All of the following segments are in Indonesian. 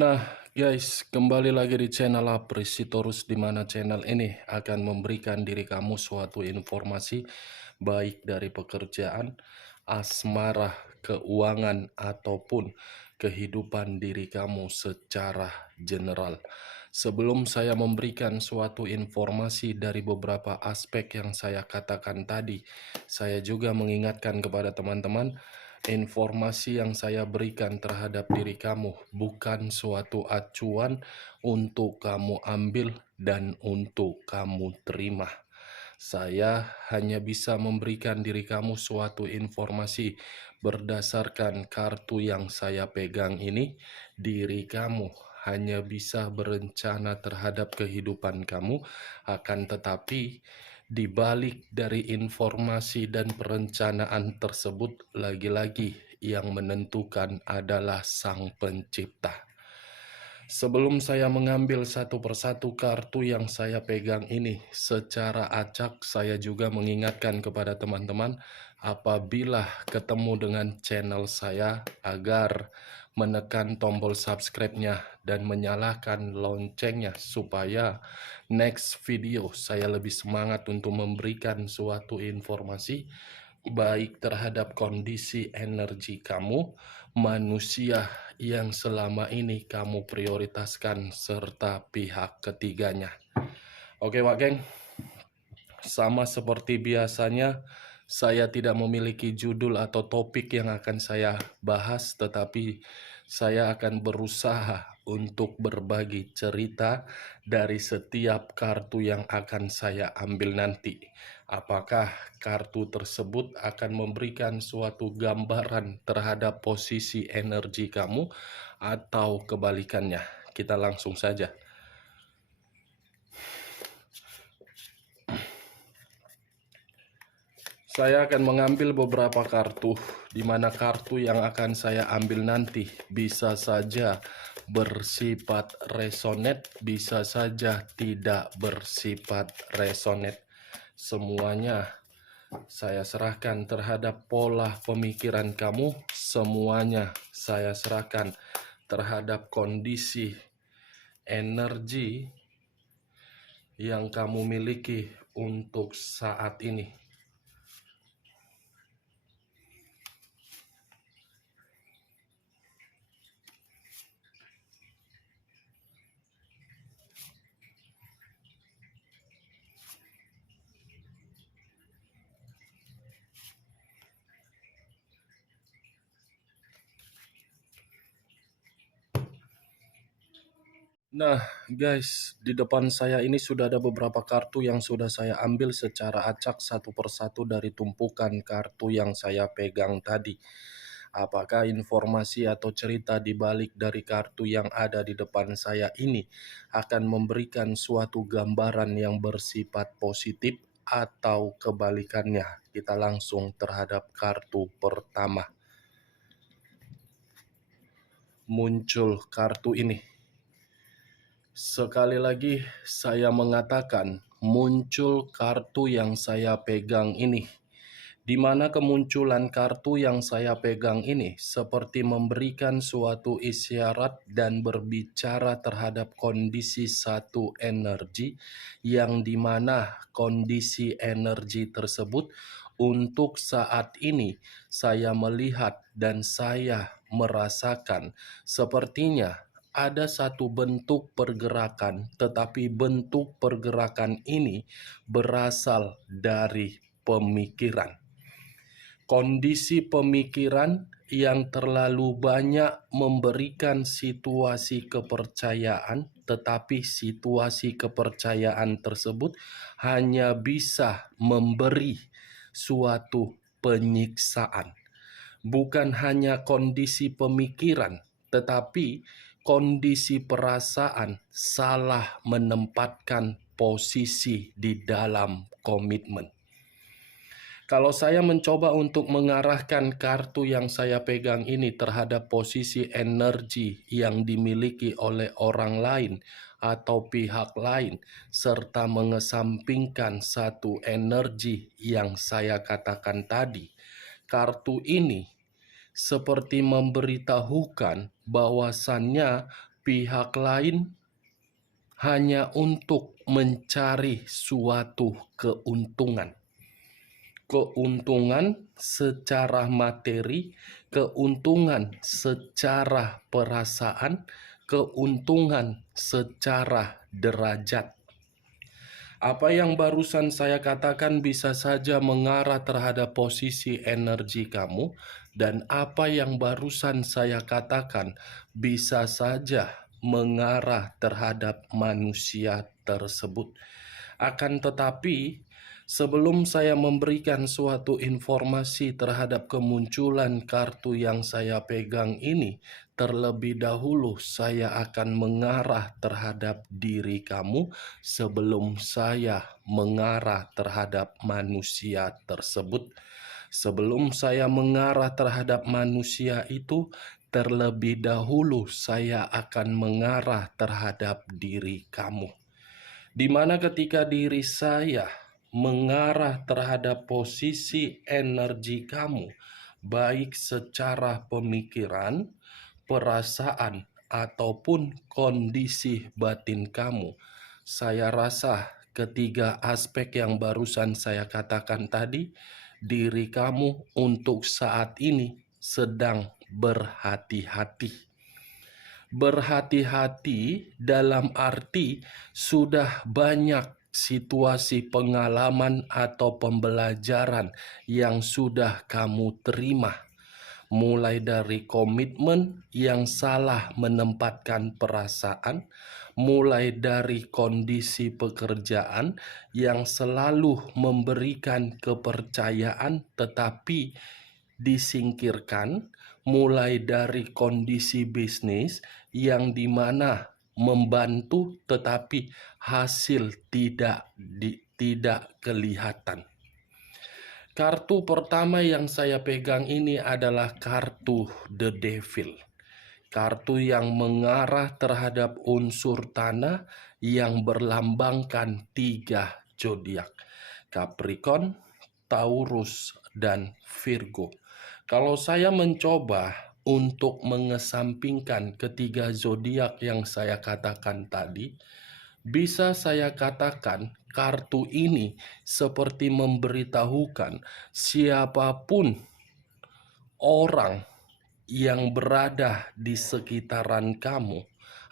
Nah, guys, kembali lagi di channel Apresitorus, di mana channel ini akan memberikan diri kamu suatu informasi baik dari pekerjaan, asmara, keuangan, ataupun kehidupan diri kamu secara general. Sebelum saya memberikan suatu informasi dari beberapa aspek yang saya katakan tadi, saya juga mengingatkan kepada teman-teman, informasi yang saya berikan terhadap diri kamu bukan suatu acuan untuk kamu ambil dan untuk kamu terima. Saya hanya bisa memberikan diri kamu suatu informasi berdasarkan kartu yang saya pegang ini. Diri kamu hanya bisa berencana terhadap kehidupan kamu, akan tetapi di balik dari informasi dan perencanaan tersebut, lagi-lagi yang menentukan adalah Sang Pencipta. Sebelum saya mengambil satu persatu kartu yang saya pegang ini secara acak, saya juga mengingatkan kepada teman-teman apabila ketemu dengan channel saya agar menekan tombol subscribe-nya dan menyalakan loncengnya supaya next video saya lebih semangat untuk memberikan suatu informasi baik terhadap kondisi energi kamu, manusia yang selama ini kamu prioritaskan, serta pihak ketiganya. Oke Wak Geng, sama seperti biasanya, saya tidak memiliki judul atau topik yang akan saya bahas, tetapi saya akan berusaha untuk berbagi cerita dari setiap kartu yang akan saya ambil nanti. Apakah kartu tersebut akan memberikan suatu gambaran terhadap posisi energi kamu atau kebalikannya? Kita langsung saja. Saya akan mengambil beberapa kartu, di mana kartu yang akan saya ambil nanti bisa saja bersifat resonate, bisa saja tidak bersifat resonate. Semuanya saya serahkan terhadap pola pemikiran kamu, semuanya saya serahkan terhadap kondisi energi yang kamu miliki untuk saat ini. Nah guys, di depan saya ini sudah ada beberapa kartu yang sudah saya ambil secara acak satu persatu dari tumpukan kartu yang saya pegang tadi. Apakah informasi atau cerita di balik dari kartu yang ada di depan saya ini akan memberikan suatu gambaran yang bersifat positif atau kebalikannya? Kita langsung terhadap kartu pertama. Muncul kartu ini. Sekali lagi saya mengatakan, muncul kartu yang saya pegang ini, di mana kemunculan kartu yang saya pegang ini seperti memberikan suatu isyarat dan berbicara terhadap kondisi satu energi, yang dimana kondisi energi tersebut untuk saat ini saya melihat dan saya merasakan sepertinya ada satu bentuk pergerakan, tetapi bentuk pergerakan ini berasal dari pemikiran. Kondisi pemikiran yang terlalu banyak memberikan situasi kepercayaan, tetapi situasi kepercayaan tersebut hanya bisa memberi suatu penyiksaan. Bukan hanya kondisi pemikiran, tetapi kondisi perasaan salah menempatkan posisi di dalam komitmen. Kalau saya mencoba untuk mengarahkan kartu yang saya pegang ini terhadap posisi energi yang dimiliki oleh orang lain atau pihak lain, serta mengesampingkan satu energi yang saya katakan tadi, kartu ini seperti memberitahukan bahwasannya pihak lain hanya untuk mencari suatu keuntungan. Keuntungan secara materi, keuntungan secara perasaan, keuntungan secara derajat. Apa yang barusan saya katakan bisa saja mengarah terhadap posisi energi kamu, dan apa yang barusan saya katakan bisa saja mengarah terhadap manusia tersebut. Akan tetapi, sebelum saya memberikan suatu informasi terhadap kemunculan kartu yang saya pegang ini, terlebih dahulu saya akan mengarah terhadap diri kamu sebelum saya mengarah terhadap manusia tersebut. Sebelum saya mengarah terhadap manusia itu, terlebih dahulu saya akan mengarah terhadap diri kamu. Di mana ketika diri saya mengarah terhadap posisi energi kamu, baik secara pemikiran, perasaan, ataupun kondisi batin kamu, saya rasa ketiga aspek yang barusan saya katakan tadi, diri kamu untuk saat ini sedang berhati-hati. Berhati-hati dalam arti sudah banyak situasi pengalaman atau pembelajaran yang sudah kamu terima. Mulai dari komitmen yang salah menempatkan perasaan, mulai dari kondisi pekerjaan yang selalu memberikan kepercayaan tetapi disingkirkan, mulai dari kondisi bisnis yang dimana membantu tetapi hasil tidak kelihatan. Kartu pertama yang saya pegang ini adalah kartu The Devil. Kartu yang mengarah terhadap unsur tanah yang berlambangkan 3 zodiak: Capricorn, Taurus, dan Virgo. Kalau saya mencoba untuk mengesampingkan ketiga zodiak yang saya katakan tadi, bisa saya katakan kartu ini seperti memberitahukan siapapun orang yang berada di sekitaran kamu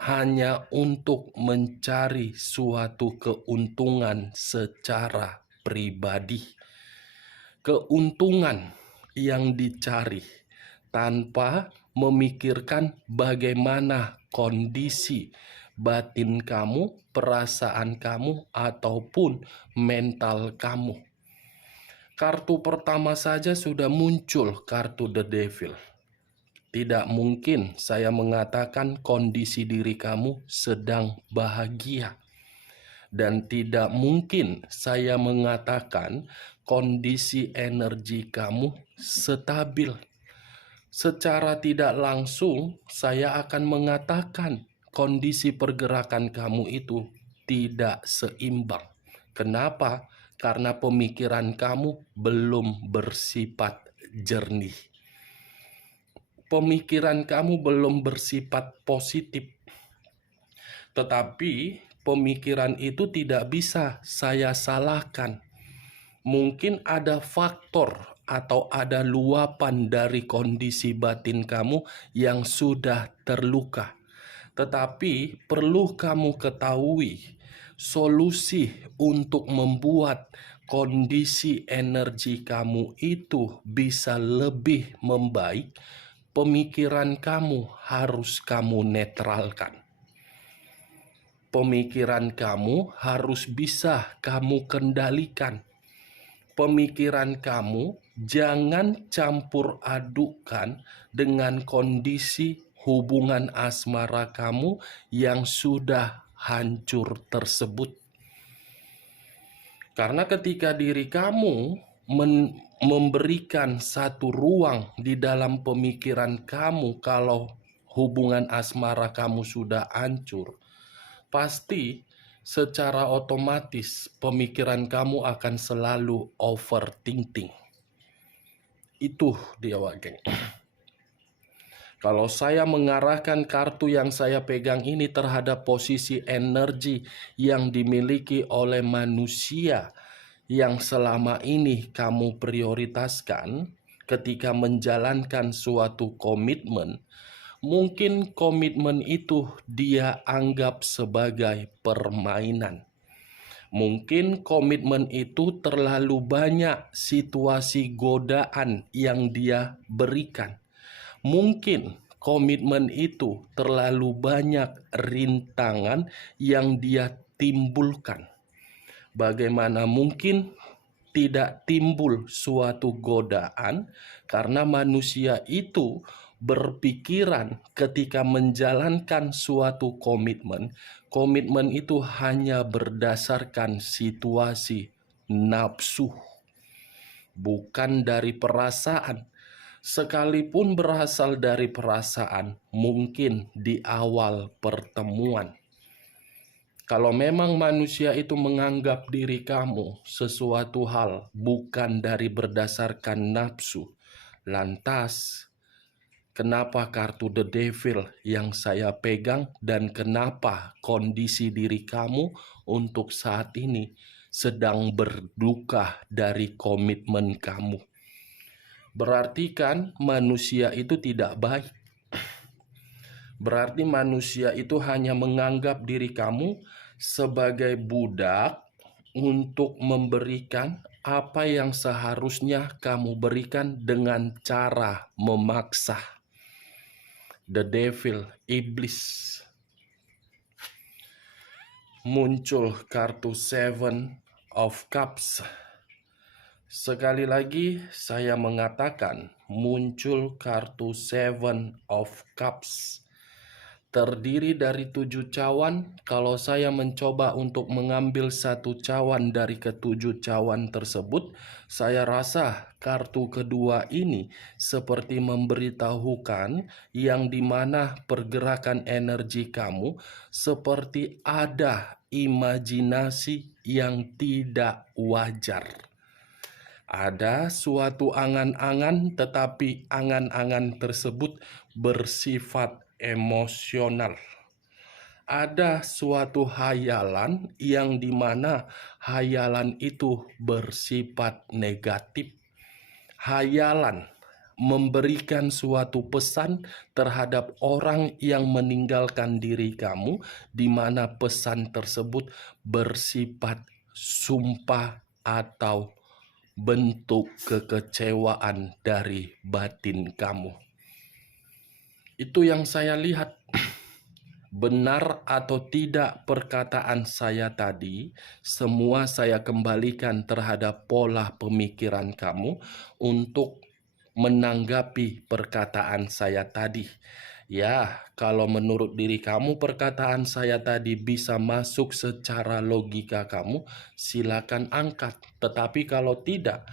hanya untuk mencari suatu keuntungan secara pribadi. Keuntungan yang dicari tanpa memikirkan bagaimana kondisi batin kamu, perasaan kamu, ataupun mental kamu. Kartu pertama saja sudah muncul kartu The Devil. Tidak mungkin saya mengatakan kondisi diri kamu sedang bahagia. Dan tidak mungkin saya mengatakan kondisi energi kamu stabil. Secara tidak langsung saya akan mengatakan kondisi pergerakan kamu itu tidak seimbang. Kenapa? Karena pemikiran kamu belum bersifat jernih. Pemikiran kamu belum bersifat positif. Tetapi pemikiran itu tidak bisa saya salahkan. Mungkin ada faktor atau ada luapan dari kondisi batin kamu yang sudah terluka. Tetapi perlu kamu ketahui, solusi untuk membuat kondisi energi kamu itu bisa lebih membaik, pemikiran kamu harus kamu netralkan. Pemikiran kamu harus bisa kamu kendalikan. Pemikiran kamu jangan campur adukan dengan kondisi hubungan asmara kamu yang sudah hancur tersebut. Karena ketika diri kamu memberikan satu ruang di dalam pemikiran kamu kalau hubungan asmara kamu sudah hancur, pasti secara otomatis pemikiran kamu akan selalu overthinking. Itu dia, geng. Kalau saya mengarahkan kartu yang saya pegang ini terhadap posisi energi yang dimiliki oleh manusia yang selama ini kamu prioritaskan ketika menjalankan suatu komitmen, mungkin komitmen itu dia anggap sebagai permainan. Mungkin komitmen itu terlalu banyak situasi godaan yang dia berikan. Mungkin komitmen itu terlalu banyak rintangan yang dia timbulkan. Bagaimana mungkin tidak timbul suatu godaan karena manusia itu berpikiran ketika menjalankan suatu komitmen, komitmen itu hanya berdasarkan situasi nafsu, bukan dari perasaan. Sekalipun berasal dari perasaan, mungkin di awal pertemuan. Kalau memang manusia itu menganggap diri kamu sesuatu hal bukan dari berdasarkan nafsu, lantas kenapa kartu The Devil yang saya pegang dan kenapa kondisi diri kamu untuk saat ini sedang berduka dari komitmen kamu? Berarti kan manusia itu tidak baik. Berarti manusia itu hanya menganggap diri kamu sebagai budak untuk memberikan apa yang seharusnya kamu berikan dengan cara memaksa. The Devil, iblis. Muncul kartu Seven of Cups. Sekali lagi saya mengatakan muncul kartu Seven of Cups. Terdiri dari 7 cawan. Kalau saya mencoba untuk mengambil satu cawan dari ketujuh cawan tersebut, saya rasa kartu kedua ini seperti memberitahukan yang dimana pergerakan energi kamu seperti ada imajinasi yang tidak wajar. Ada suatu angan-angan, tetapi angan-angan tersebut bersifat emosional. Ada suatu hayalan yang dimana hayalan itu bersifat negatif. Hayalan memberikan suatu pesan terhadap orang yang meninggalkan diri kamu, di mana pesan tersebut bersifat sumpah atau bentuk kekecewaan dari batin kamu. Itu yang saya lihat. Benar atau tidak perkataan saya tadi, semua saya kembalikan terhadap pola pemikiran kamu untuk menanggapi perkataan saya tadi. Ya, kalau menurut diri kamu perkataan saya tadi bisa masuk secara logika kamu, silakan angkat. Tetapi kalau tidak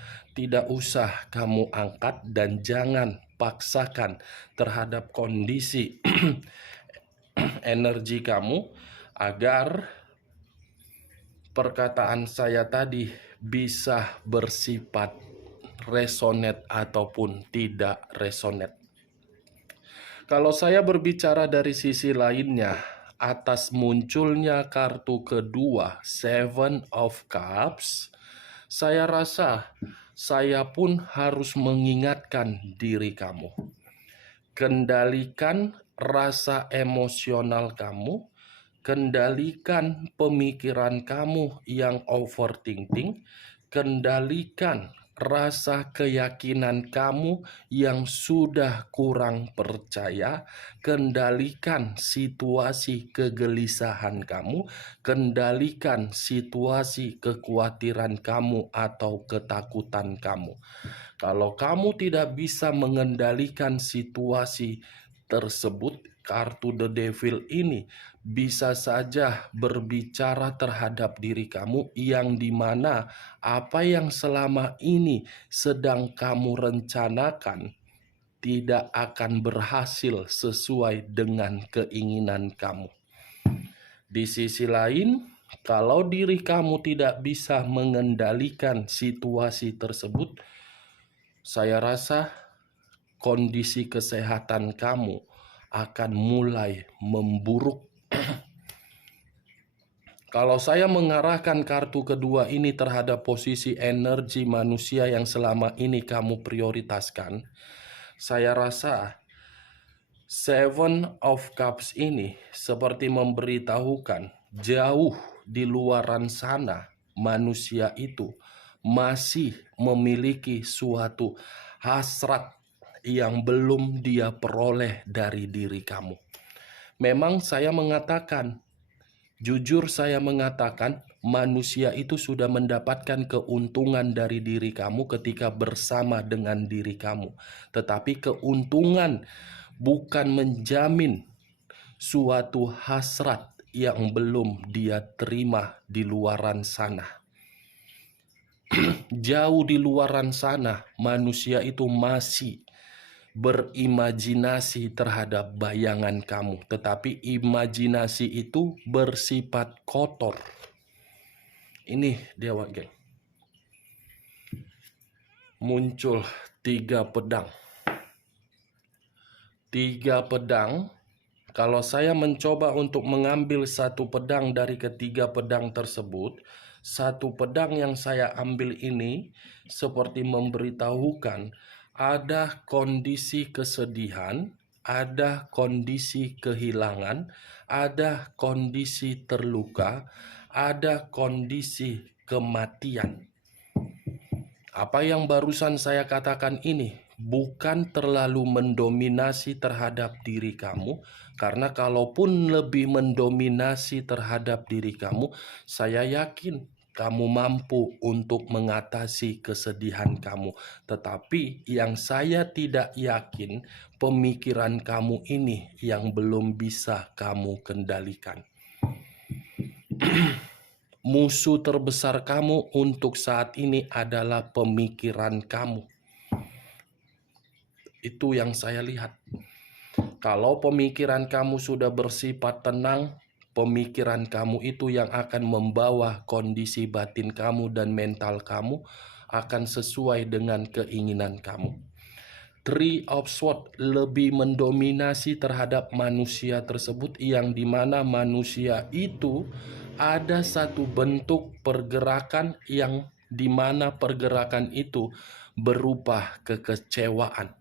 usah kamu angkat dan jangan paksakan terhadap kondisi energi kamu agar perkataan saya tadi bisa bersifat resonate ataupun tidak resonate. Kalau saya berbicara dari sisi lainnya, atas munculnya kartu kedua, Seven of Cups, saya rasa saya pun harus mengingatkan diri kamu. Kendalikan rasa emosional kamu, kendalikan pemikiran kamu yang overthinking, kendalikan rasa keyakinan kamu yang sudah kurang percaya, kendalikan situasi kegelisahan kamu, kendalikan situasi kekhawatiran kamu atau ketakutan kamu. Kalau kamu tidak bisa mengendalikan situasi tersebut, kartu The Devil ini bisa saja berbicara terhadap diri kamu yang dimana apa yang selama ini sedang kamu rencanakan tidak akan berhasil sesuai dengan keinginan kamu. Di sisi lain, kalau diri kamu tidak bisa mengendalikan situasi tersebut, saya rasa kondisi kesehatan kamu akan mulai memburuk. Kalau saya mengarahkan kartu kedua ini terhadap posisi energi manusia yang selama ini kamu prioritaskan, saya rasa Seven of Cups ini seperti memberitahukan jauh di luaran sana manusia itu masih memiliki suatu hasrat yang belum dia peroleh dari diri kamu. Memang saya mengatakan, jujur saya mengatakan, manusia itu sudah mendapatkan keuntungan dari diri kamu ketika bersama dengan diri kamu. Tetapi keuntungan bukan menjamin suatu hasrat yang belum dia terima di luaran sana. Jauh di luaran sana, manusia itu masih berimajinasi terhadap bayangan kamu, tetapi imajinasi itu bersifat kotor. Ini Dewa Geng. Muncul 3 pedang. 3 pedang. Kalau saya mencoba untuk mengambil 1 pedang dari ketiga pedang tersebut, 1 pedang yang saya ambil ini seperti memberitahukan ada kondisi kesedihan, ada kondisi kehilangan, ada kondisi terluka, ada kondisi kematian. Apa yang barusan saya katakan ini bukan terlalu mendominasi terhadap diri kamu, karena kalaupun lebih mendominasi terhadap diri kamu, saya yakin kamu mampu untuk mengatasi kesedihan kamu. Tetapi yang saya tidak yakin, pemikiran kamu ini yang belum bisa kamu kendalikan. Musuh terbesar kamu untuk saat ini adalah pemikiran kamu. Itu yang saya lihat. Kalau pemikiran kamu sudah bersifat tenang, pemikiran kamu itu yang akan membawa kondisi batin kamu dan mental kamu akan sesuai dengan keinginan kamu. Three of Swords lebih mendominasi terhadap manusia tersebut, yang dimana manusia itu ada satu bentuk pergerakan yang dimana pergerakan itu berupa kekecewaan.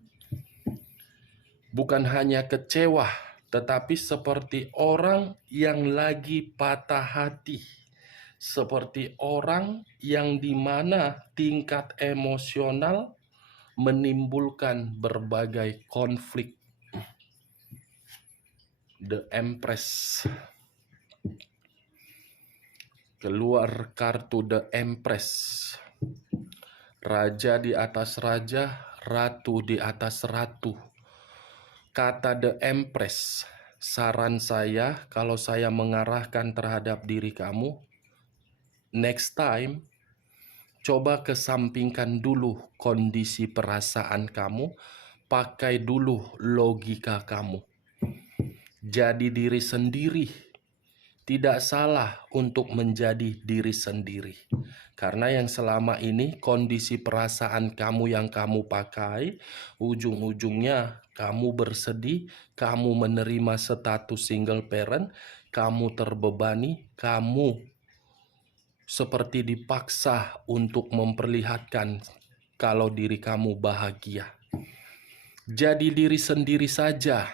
Bukan hanya kecewa, tetapi seperti orang yang lagi patah hati. Seperti orang yang dimana tingkat emosional menimbulkan berbagai konflik. The Empress. Keluar kartu The Empress. Raja di atas raja, ratu di atas ratu. Kata The Empress, saran saya kalau saya mengarahkan terhadap diri kamu, next time coba kesampingkan dulu kondisi perasaan kamu, pakai dulu logika kamu. Jadi diri sendiri. Tidak salah untuk menjadi diri sendiri. Karena yang selama ini kondisi perasaan kamu yang kamu pakai, ujung-ujungnya kamu bersedih, kamu menerima status single parent, kamu terbebani, kamu seperti dipaksa untuk memperlihatkan kalau diri kamu bahagia. Jadi diri sendiri saja.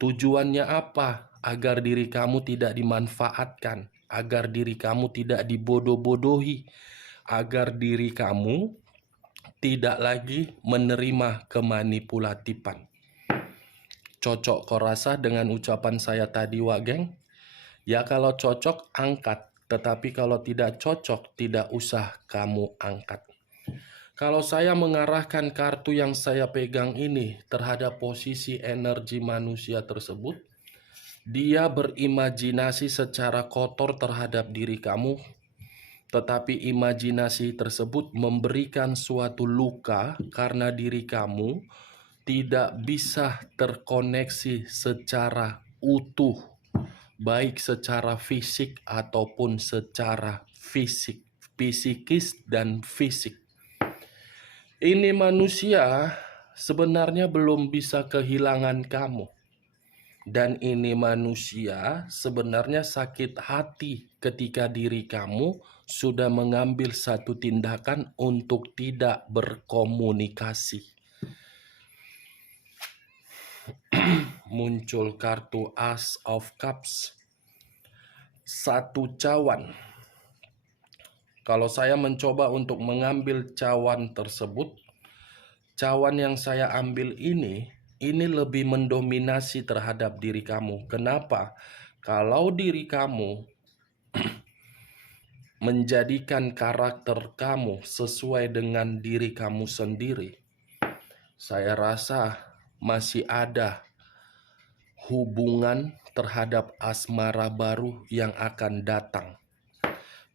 Tujuannya apa? Agar diri kamu tidak dimanfaatkan, agar diri kamu tidak dibodoh-bodohi, agar diri kamu tidak lagi menerima kemanipulatifan. Cocok kau rasa dengan ucapan saya tadi, Wak Geng? Ya kalau cocok, angkat. Tetapi kalau tidak cocok, tidak usah kamu angkat. Kalau saya mengarahkan kartu yang saya pegang ini terhadap posisi energi manusia tersebut, dia berimajinasi secara kotor terhadap diri kamu, tetapi imajinasi tersebut memberikan suatu luka karena diri kamu tidak bisa terkoneksi secara utuh, baik secara fisik ataupun secara psikis dan fisik. Ini manusia sebenarnya belum bisa kehilangan kamu. Dan ini manusia sebenarnya sakit hati ketika diri kamu sudah mengambil satu tindakan untuk tidak berkomunikasi. Muncul kartu Ace of Cups. Satu cawan. Kalau saya mencoba untuk mengambil cawan tersebut, cawan yang saya ambil ini lebih mendominasi terhadap diri kamu. Kenapa? Kalau diri kamu menjadikan karakter kamu sesuai dengan diri kamu sendiri, saya rasa masih ada hubungan terhadap asmara baru yang akan datang.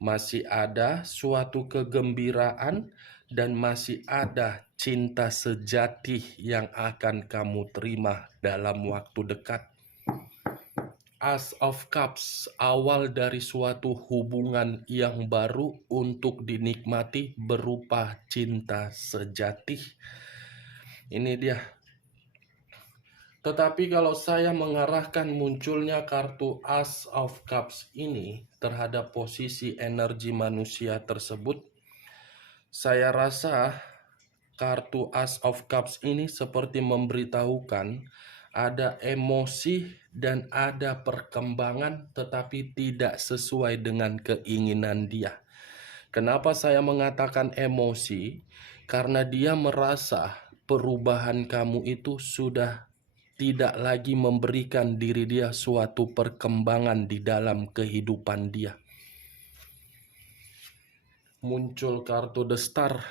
Masih ada suatu kegembiraan dan masih ada cinta sejati yang akan kamu terima dalam waktu dekat. Ace of Cups, awal dari suatu hubungan yang baru untuk dinikmati berupa cinta sejati. Ini dia. Tetapi kalau saya mengarahkan munculnya kartu Ace of Cups ini terhadap posisi energi manusia tersebut, saya rasa kartu Ace of Cups ini seperti memberitahukan ada emosi dan ada perkembangan tetapi tidak sesuai dengan keinginan dia. Kenapa saya mengatakan emosi? Karena dia merasa perubahan kamu itu sudah tidak lagi memberikan diri dia suatu perkembangan di dalam kehidupan dia. Muncul kartu The Star.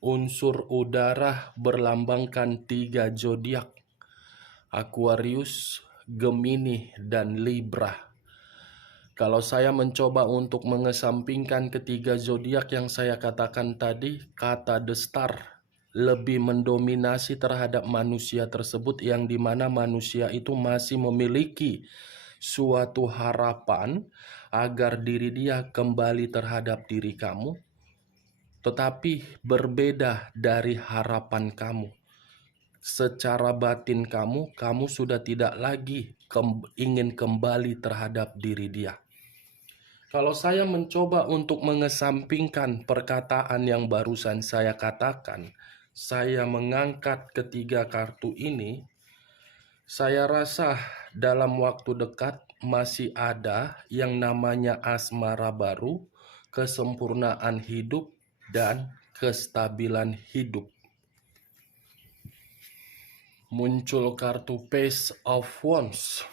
Unsur udara berlambangkan 3 zodiak: Aquarius, Gemini, dan Libra. Kalau saya mencoba untuk mengesampingkan ketiga zodiak yang saya katakan tadi, kata The Star lebih mendominasi terhadap manusia tersebut, yang dimana manusia itu masih memiliki suatu harapan agar diri dia kembali terhadap diri kamu, tetapi berbeda dari harapan kamu. Secara batin kamu sudah tidak lagi ingin kembali terhadap diri dia. Kalau saya mencoba untuk mengesampingkan perkataan yang barusan saya katakan, saya mengangkat ketiga kartu ini, saya rasa dalam waktu dekat masih ada yang namanya asmara baru, kesempurnaan hidup, dan kestabilan hidup. Muncul kartu Page of Wands.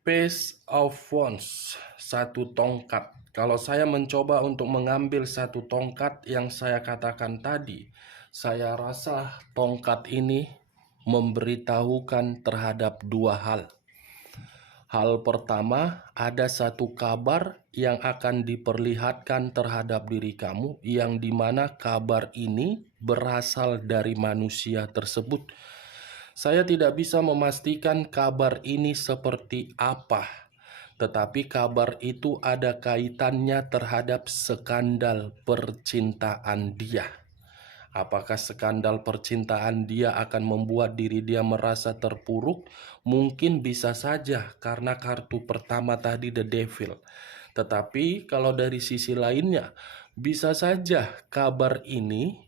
Page of Wands, satu tongkat. Kalau saya mencoba untuk mengambil satu tongkat yang saya katakan tadi, saya rasa tongkat ini memberitahukan terhadap dua hal. Hal pertama, ada satu kabar yang akan diperlihatkan terhadap diri kamu, yang dimana kabar ini berasal dari manusia tersebut. Saya tidak bisa memastikan kabar ini seperti apa, tetapi kabar itu ada kaitannya terhadap skandal percintaan dia. Apakah skandal percintaan dia akan membuat diri dia merasa terpuruk? Mungkin bisa saja karena kartu pertama tadi The Devil. Tetapi kalau dari sisi lainnya, bisa saja kabar ini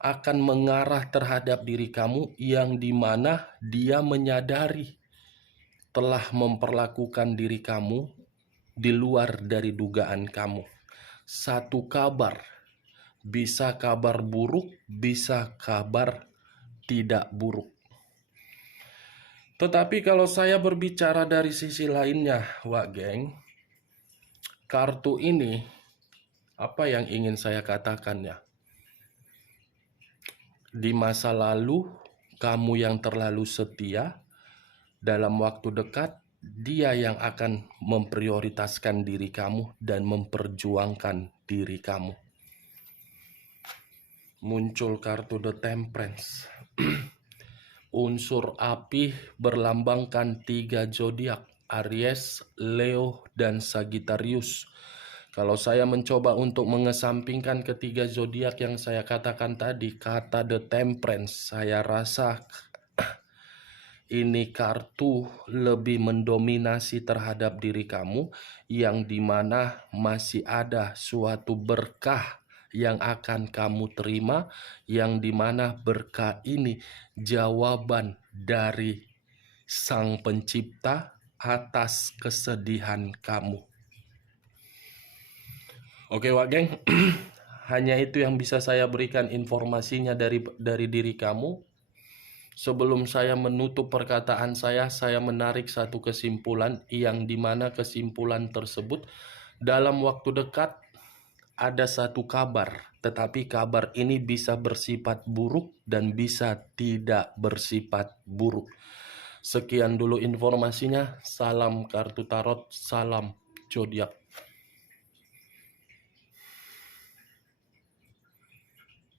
akan mengarah terhadap diri kamu, yang dimana dia menyadari telah memperlakukan diri kamu di luar dari dugaan kamu. Satu kabar, bisa kabar buruk, bisa kabar tidak buruk. Tetapi kalau saya berbicara dari sisi lainnya, Wak Geng, kartu ini, apa yang ingin saya katakannya? Di masa lalu, kamu yang terlalu setia, dalam waktu dekat, dia yang akan memprioritaskan diri kamu dan memperjuangkan diri kamu. Muncul kartu The Temperance. Unsur api berlambangkan 3 zodiak: Aries, Leo, dan Sagittarius. Kalau saya mencoba untuk mengesampingkan ketiga zodiak yang saya katakan tadi, kata The Temperance, saya rasa ini kartu lebih mendominasi terhadap diri kamu, yang dimana masih ada suatu berkah yang akan kamu terima, yang dimana berkah ini jawaban dari Sang Pencipta atas kesedihan kamu. Oke Wak Geng, hanya itu yang bisa saya berikan informasinya dari diri kamu. Sebelum saya menutup perkataan saya menarik satu kesimpulan, yang dimana kesimpulan tersebut dalam waktu dekat ada satu kabar, tetapi kabar ini bisa bersifat buruk dan bisa tidak bersifat buruk. Sekian dulu informasinya. Salam kartu tarot, salam zodiak.